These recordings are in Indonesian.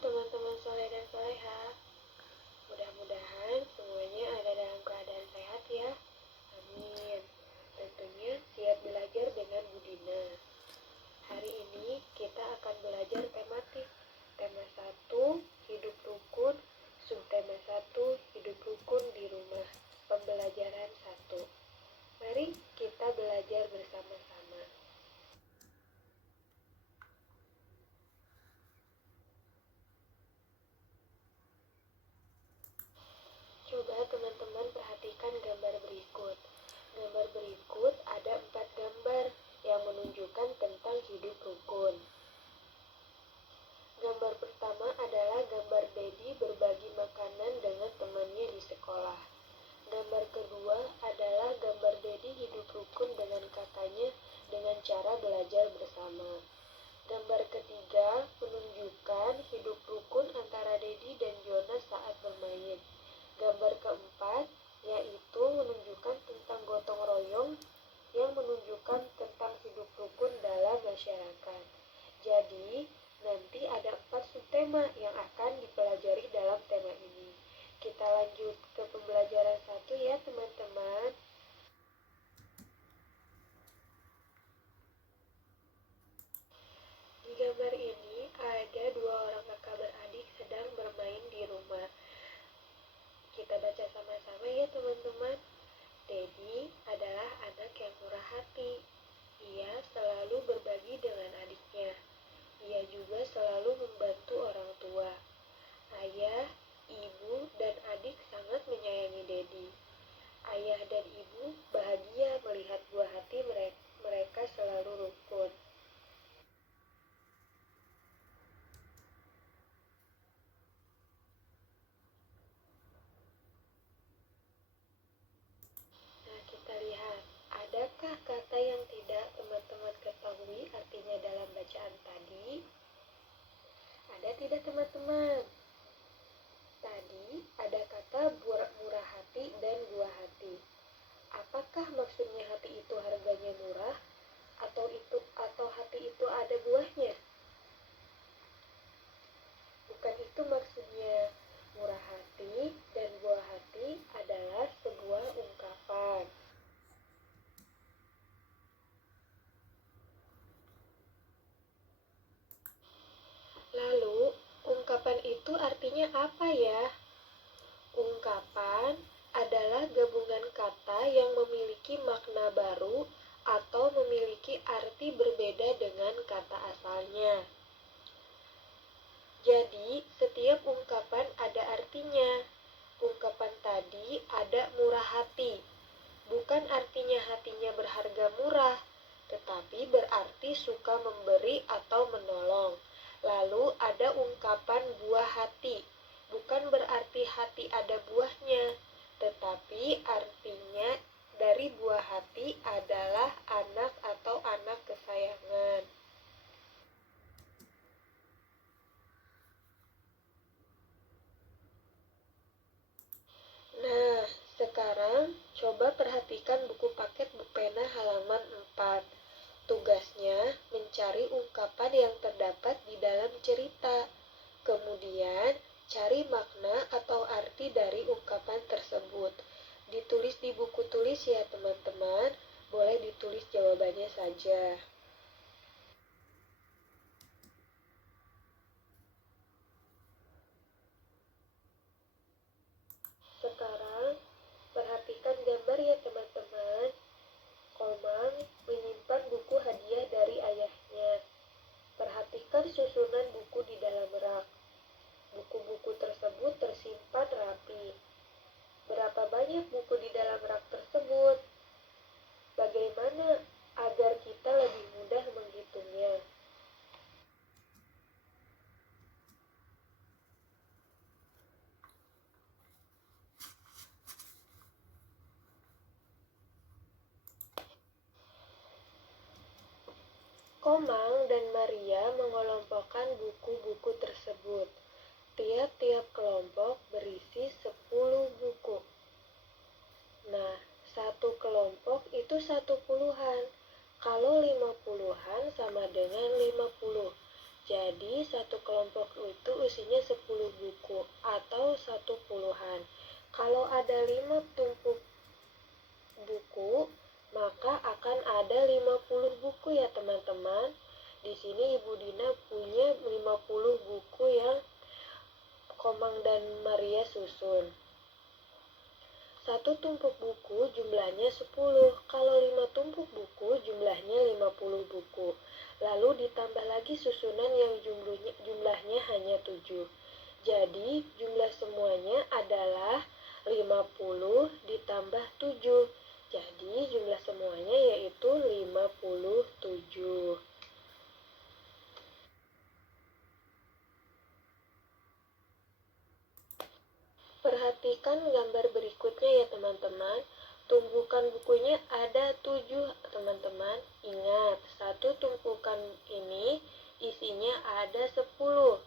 teman-teman soleh dan soleha. Mudah-mudahan semuanya ada dalam keadaan sehat ya. Amin. Tentunya siap belajar dengan Bu Dina. Hari ini kita akan belajar tematik. Tema 1, hidup rukun. Subtema 1, hidup rukun di rumah. Pembelajaran 1. Mari kita belajar bersama-sama. Coba teman-teman perhatikan gambar berikut. Gambar berikut ada 4 gambar yang menunjukkan tentang hidup rukun. Gambar pertama adalah gambar Dedi berbagi makanan dengan temannya di sekolah. Gambar kedua adalah gambar Dedi hidup rukun dengan kakaknya dengan cara belajar bersama. Gambar ketiga menunjukkan hidup rukun antara Dedi dan Jonas saat bermain. Gambar keempat yaitu menunjukkan tentang gotong royong yang menunjukkan tentang hidup rukun dalam masyarakat. Jadi, nanti ada 4 subtema yang akan dipelajari dalam tema ini. Kita lanjut ke pembelajaran 1 ya teman-teman. Di gambar ini ada 2 orang kakak beradik sedang bermain di rumah. Kita baca sama-sama ya teman-teman. Dedi adalah anak yang murah hati. Ia selalu berbagi dengan adiknya. Ia juga selalu membantu orang tua. Ayah, ibu, dan adik sangat menyayangi Dedi. Ayah dan ibu bahagia melihat buah hati mereka selalu rukun. Nah, kita lihat, adakah kata yang tidak teman-teman ketahui artinya dalam bacaan tadi? Ada tidak teman-teman? Tadi ada kata murah hati dan buah hati. Apakah maksudnya hati itu harganya murah atau hati itu ada buahnya? Bukan itu maksudnya. Murah hati dan buah hati adalah sebuah ungkapan. Lalu, ungkapan itu artinya apa ya? Ungkapan adalah gabungan kata yang memiliki makna baru atau memiliki arti berbeda dengan kata asalnya. Jadi, setiap ungkapan ada artinya. Ungkapan tadi ada murah hati. Bukan artinya hatinya berharga murah, tetapi berarti suka memberi atau menolong. Lalu ada ungkapan buah hati. Bukan berarti hati ada buahnya, tetapi artinya dari buah hati adalah anak atau anak kesayangan. Nah, sekarang coba perhatikan buku paket pena halaman 4. Tugasnya mencari ungkapan yang terdapat di dalam cerita. Kemudian, cari makna atau arti dari ungkapan tersebut. Ditulis di buku tulis ya teman-teman. Boleh ditulis jawabannya saja. Sekarang, perhatikan gambar ya teman-teman. Komang menyimpan buku hadiah dari ayahnya. Perhatikan susunan buku di dalam rak. Buku-buku tersebut tersimpan rapi. Berapa banyak buku di dalam rak tersebut? Bagaimana agar kita lebih mudah menghitungnya? Komang dan Maria mengelompokkan buku-buku tersebut. Tiap-tiap kelompok berisi 10 buku. Nah, satu kelompok itu 1 puluhan. Kalau 50-an sama dengan 50. Jadi 1 satu kelompok itu isinya 10 buku atau 1/10. Kalau ada 5 tumpuk buku, maka akan ada 50 buku ya teman-teman. Di sini Ibu Dina punya 50 buku yang Komang dan Maria susun. Satu tumpuk buku jumlahnya 10. Kalau 5 tumpuk buku jumlahnya 50 buku. Lalu ditambah lagi susunan yang jumlahnya hanya 7. Jadi jumlah semuanya adalah 50 ditambah 7. Jadi jumlah semuanya yaitu 57. Perhatikan gambar berikutnya ya teman-teman. Tumpukan bukunya ada 7 teman-teman. Ingat, satu tumpukan ini isinya ada 10.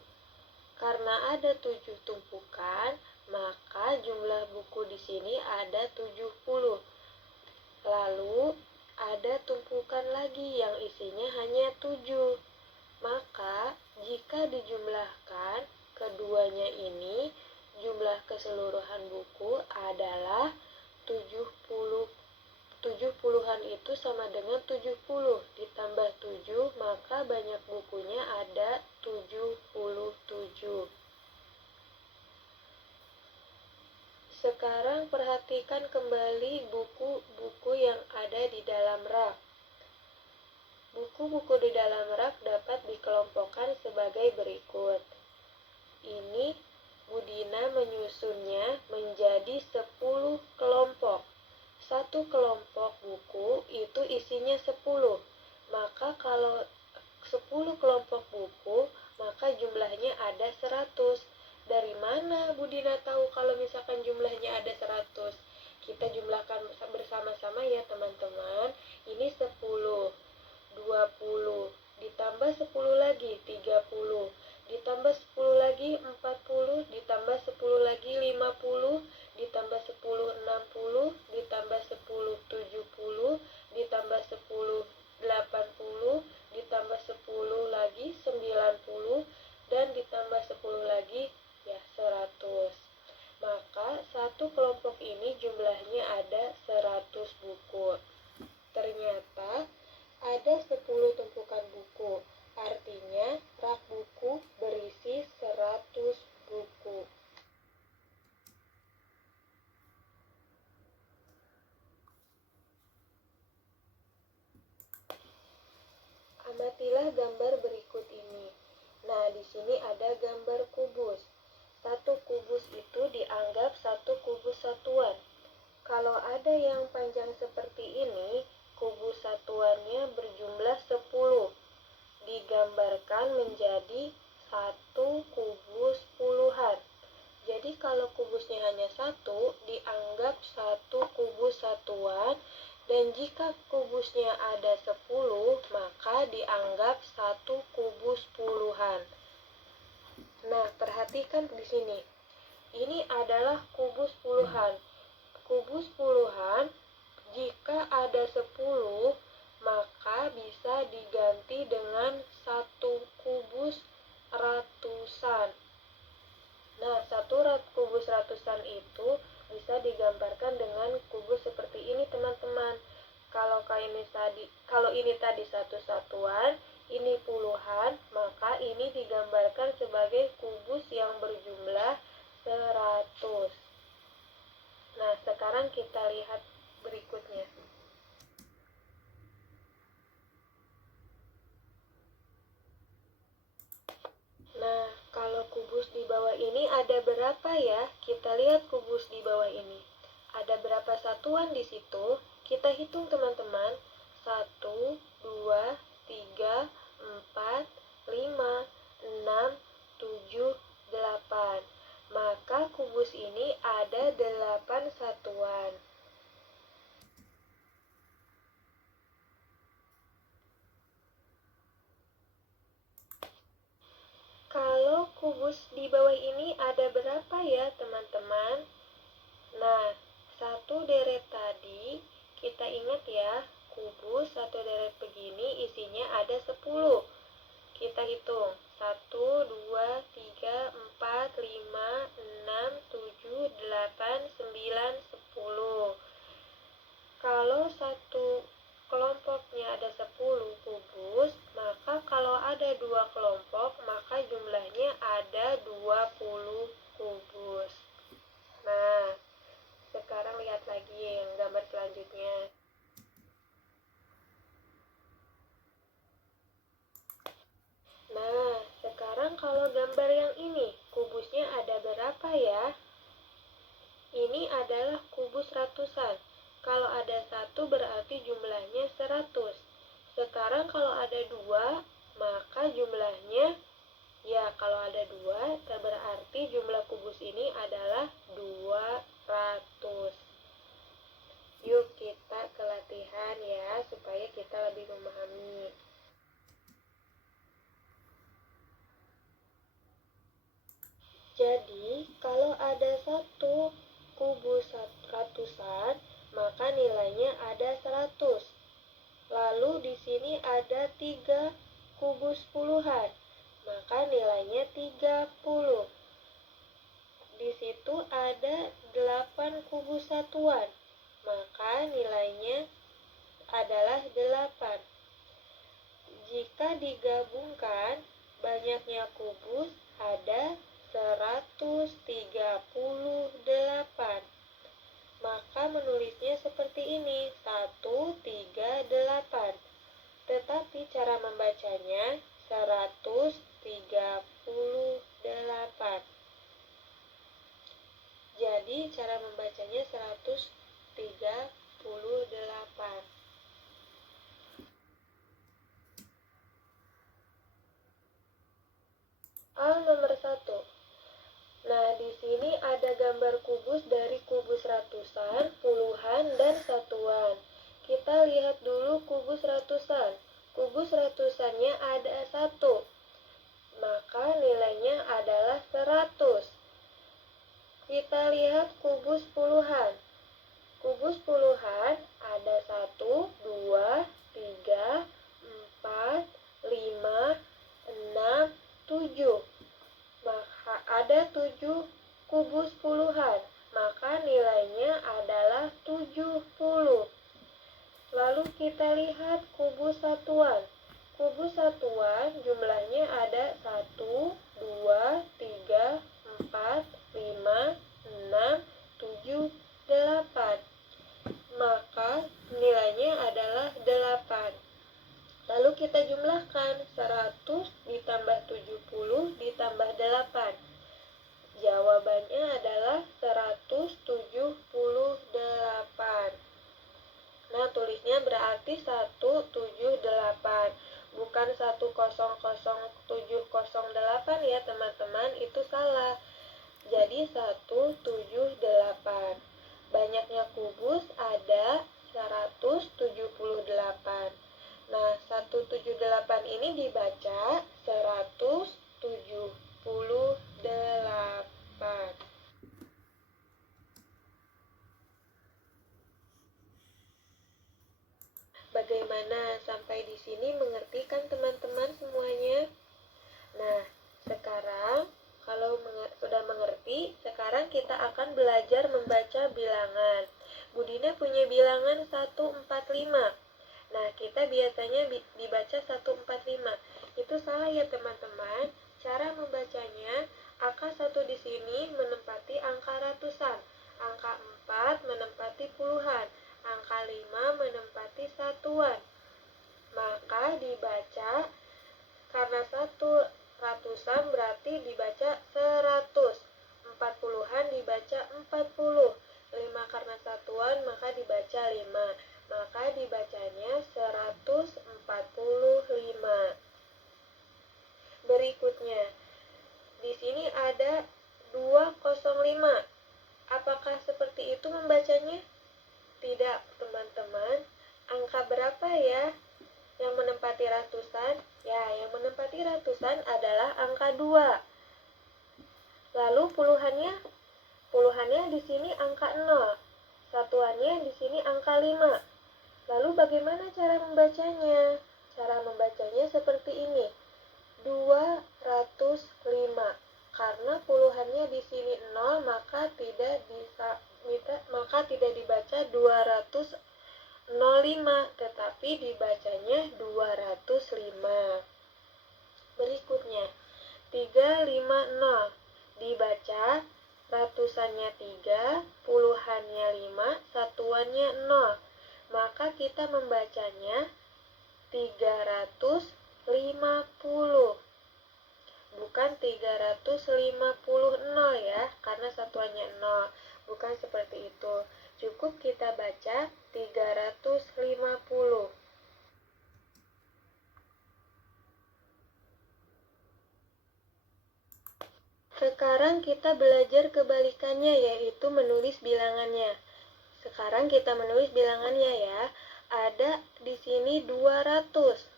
Karena ada 7 tumpukan, maka jumlah buku di sini ada 70. Lalu ada tumpukan lagi yang isinya hanya 7. Maka jika dijumlahkan keduanya ini, jumlah keseluruhan buku adalah 70. 70-an itu sama dengan 70 ditambah 7, maka banyak bukunya ada 77. Sekarang perhatikan kembali buku-buku yang ada di dalam rak. Buku-buku di dalam rak dapat dikelompokkan sebagai berikut. Ini Bu Dina menyusunnya menjadi 10 kelompok. Satu kelompok buku itu isinya 10. Maka kalau 10 kelompok buku, maka jumlahnya ada 100. Dari mana Bu Dina tahu kalau misalkan jumlahnya ada 100? Kita jumlahkan bersama-sama ya teman-teman. Ini 10, 20, ditambah 10 lagi 30, ditambah 10 lagi 40, ditambah 10 lagi 50, ditambah 10 60, ditambah 10 70, ditambah 10 80, ditambah 10 lagi 90, dan ditambah 10 lagi ya 100. Maka satu kelompok ini jumlahnya ada 100 buku. Ternyata ada 10 tumpukan buku. Artinya rak buku berisi 100 buku. Amatilah gambar berikut ini. Nah, di sini ada gambar kubus. Satu kubus itu dianggap satu kubus satuan. Kalau ada yang panjang seperti ini, kubus satuannya berjumlah 10. Digambarkan menjadi satu kubus puluhan. Jadi kalau kubusnya hanya satu, dianggap satu kubus satuan. Dan jika kubusnya ada 10, maka dianggap satu kubus puluhan. Nah, perhatikan di sini. Ini adalah kubus puluhan. Kubus puluhan, jika ada 10, maka bisa diganti dengan satu kubus ratusan. Nah, kubus ratusan itu bisa digambarkan dengan kubus seperti ini teman-teman. Kalau ini tadi satu satuan, ini puluhan, maka ini digambarkan sebagai kubus yang berjumlah 100. Nah, sekarang kita lihat berikutnya. Nah, kalau kubus di bawah ini ada berapa ya? Kita lihat kubus di bawah ini. Ada berapa satuan di situ? Kita hitung teman-teman. 1, 2, 3, 4, 5, 6, 7, 8. Maka kubus ini ada 8 satuan. Kalau kubus di bawah ini ada berapa ya teman-teman? Nah, satu deret tadi, kita ingat ya, kubus satu deret begini isinya ada 10. Kita hitung, 1, 2, 3, 4, 5, 6, 7, 8, 9, 10. Kalau satu kelompoknya ada 10 kubus, maka kalau ada 2 kelompok, maka jumlahnya ada 20 kubus. Nah, sekarang lihat lagi yang gambar selanjutnya. Nah, sekarang kalau gambar yang ini, kubusnya ada berapa ya? Ini adalah kubus ratusan. Kalau ada 1 berarti jumlahnya 100. Sekarang kalau ada 2, maka jumlahnya, ya kalau ada 2, berarti jumlah kubus ini adalah 200. Yuk kita ke latihan ya, supaya kita lebih memahami. Jadi, kalau ada 1 kubus ratusan, maka nilainya ada 100. Lalu di sini ada 3 kubus puluhan, maka nilainya 30. Di situ ada 8 kubus satuan, maka nilainya adalah 8. Jika digabungkan, banyaknya kubus ada 138. Maka menulisnya seperti ini, 138. Tetapi cara membacanya 138. Jadi cara membacanya 138. Nomor 1. Nah, di sini ada gambar kubus dari kubus ratusan, puluhan, dan satuan. Kita lihat dulu kubus ratusan. Kubus ratusannya ada 1, maka nilainya adalah 100. Kita lihat kubus puluhan. Kubus puluhan ada 1, 2, 3, 4, 5, 6, 7. Maka ada 7 kubus puluhan, maka nilainya adalah 70. Lalu kita lihat kubus satuan. Kubus satuan jumlahnya ada 1, 2, 3, 4, 5, 6, 7, 8. Maka nilainya adalah 8. Lalu kita jumlahkan 100 ditambah 70 ditambah 8. Jawabannya adalah 178. Nah, tulisnya berarti 178, bukan 1000708 ya teman-teman, itu salah. Jadi 178. Banyaknya kubus ada 178. Nah, 178 ini dibaca 178. Bagaimana sampai di sini, mengerti kan teman-teman semuanya? Nah, sekarang kalau sudah mengerti, sekarang kita akan belajar membaca bilangan. Budina punya bilangan 145. Nah, kita biasanya dibaca 145. Itu salah ya teman-teman. Cara membacanya, angka 1 di sini menempati angka ratusan. Angka 4 menempati puluhan. Angka 5 menempati satuan. Maka dibaca, karena 1 ratusan berarti dibaca 100. 4 puluhan dibaca 40. 5 karena satuan maka dibaca 5. Maka dibacanya 145. Berikutnya, di sini ada 205. Apakah seperti itu membacanya? Tidak, teman-teman. Angka berapa ya yang menempati ratusan? Ya, yang menempati ratusan adalah angka 2. Lalu puluhannya? Puluhannya di sini angka 0. Satuannya di sini angka 5. Lalu bagaimana cara membacanya? Cara membacanya seperti ini. 205. Karena puluhannya di sini 0, maka tidak dibaca 205, tetapi dibacanya 205. Berikutnya, 350. Dibaca ratusannya 3, puluhannya 5, satuannya 0. Maka kita membacanya 350. Bukan 350 0 ya, karena satuannya 0. Bukan seperti itu. Cukup kita baca 350. Sekarang kita belajar kebalikannya, yaitu menulis bilangannya. Sekarang kita menulis bilangannya ya. Ada di sini 200.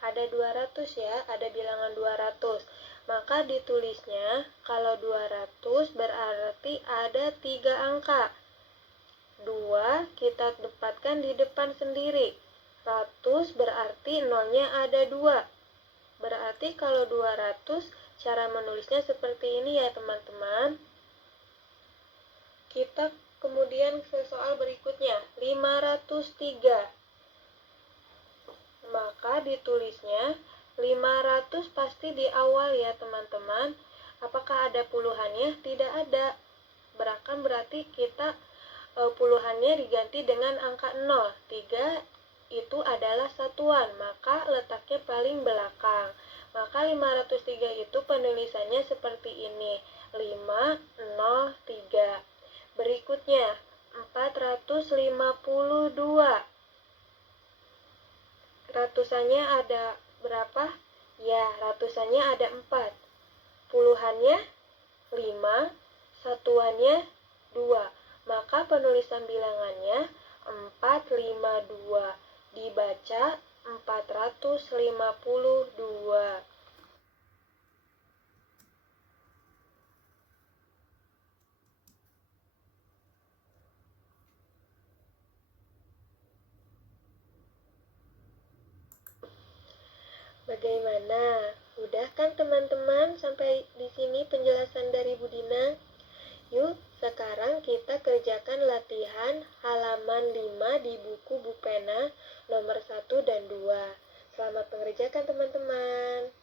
Ada 200 ya, ada bilangan 200. Maka ditulisnya kalau 200 berarti ada 3 angka. 2 kita dapatkan di depan sendiri. 100 berarti nolnya ada 2. Berarti kalau 200 cara menulisnya seperti ini ya teman-teman. Kita kemudian ke soal berikutnya, 503. Maka ditulisnya 500 pasti di awal ya teman-teman. Apakah ada puluhannya? Tidak ada. Berarti kita puluhannya diganti dengan angka 0. 3 itu adalah satuan, maka letaknya paling belakang. Maka 503 itu penulisannya seperti ini, 503. Berikutnya, 452. Ratusannya ada berapa? Ya, ratusannya ada 4. Puluhannya 5, satuannya 2. Maka penulisan bilangannya 452. Dibaca 452. Bagaimana? Udah kan teman-teman sampai di sini penjelasan dari Bu Dina? Yuk, sekarang kita kerjakan latihan halaman 5 di buku Bukpena nomor 1 dan 2. Selamat mengerjakan teman-teman.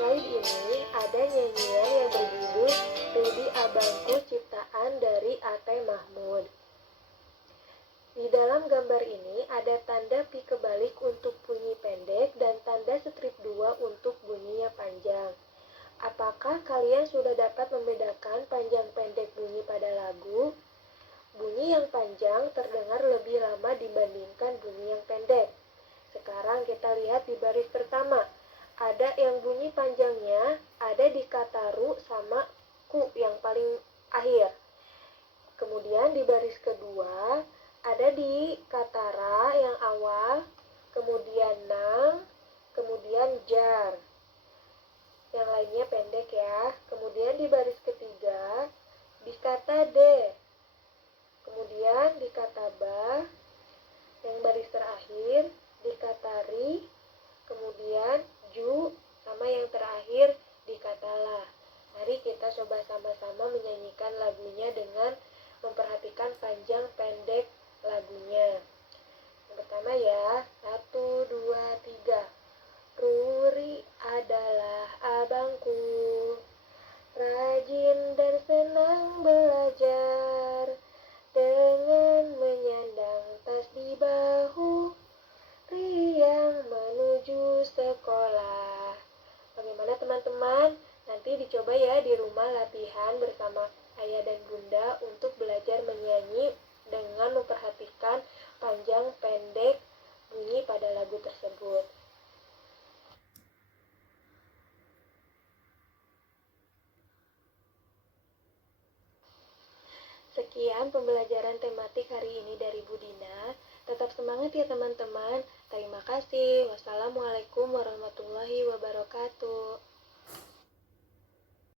slide ini ada nyanyian yang berjudul Rudy Abangku ciptaan dari A.T. Mahmud. Di dalam gambar ini ada tanda pi kebalik untuk bunyi pendek dan tanda strip 2 untuk bunyinya panjang. Apakah kalian sudah dapat membedakan panjang pendek bunyi pada lagu? Bunyi yang panjang terdengar lebih lama dibandingkan bunyi yang pendek. Sekarang kita lihat di baris pertama. Ada yang bunyi panjangnya ada di kata ru sama ku yang paling akhir. Kemudian di baris kedua ada di kata ra yang awal, kemudian nang, kemudian jar. Yang lainnya pendek ya. Kemudian di baris ketiga di kata de. Kemudian di kata ba. Yang baris terakhir di kata ri. Kemudian ju sama yang terakhir di kata la. Mari kita coba sama-sama menyanyikan lagunya dengan memperhatikan panjang pendek lagunya. Yang pertama ya, 1, 2, 3. Ruri adalah abangku, rajin dan senang belajar, dengan menyandang tas di bahu, riang menuju sekolah. Bagaimana teman-teman? Nanti dicoba ya di rumah latihan bersama ayah dan bunda untuk belajar menyanyi dengan memperhatikan panjang pendek bunyi pada lagu tersebut. Sekian pembelajaran tematik hari ini dari Bu Dina. Tetap semangat ya teman-teman. Terima kasih. Wassalamualaikum.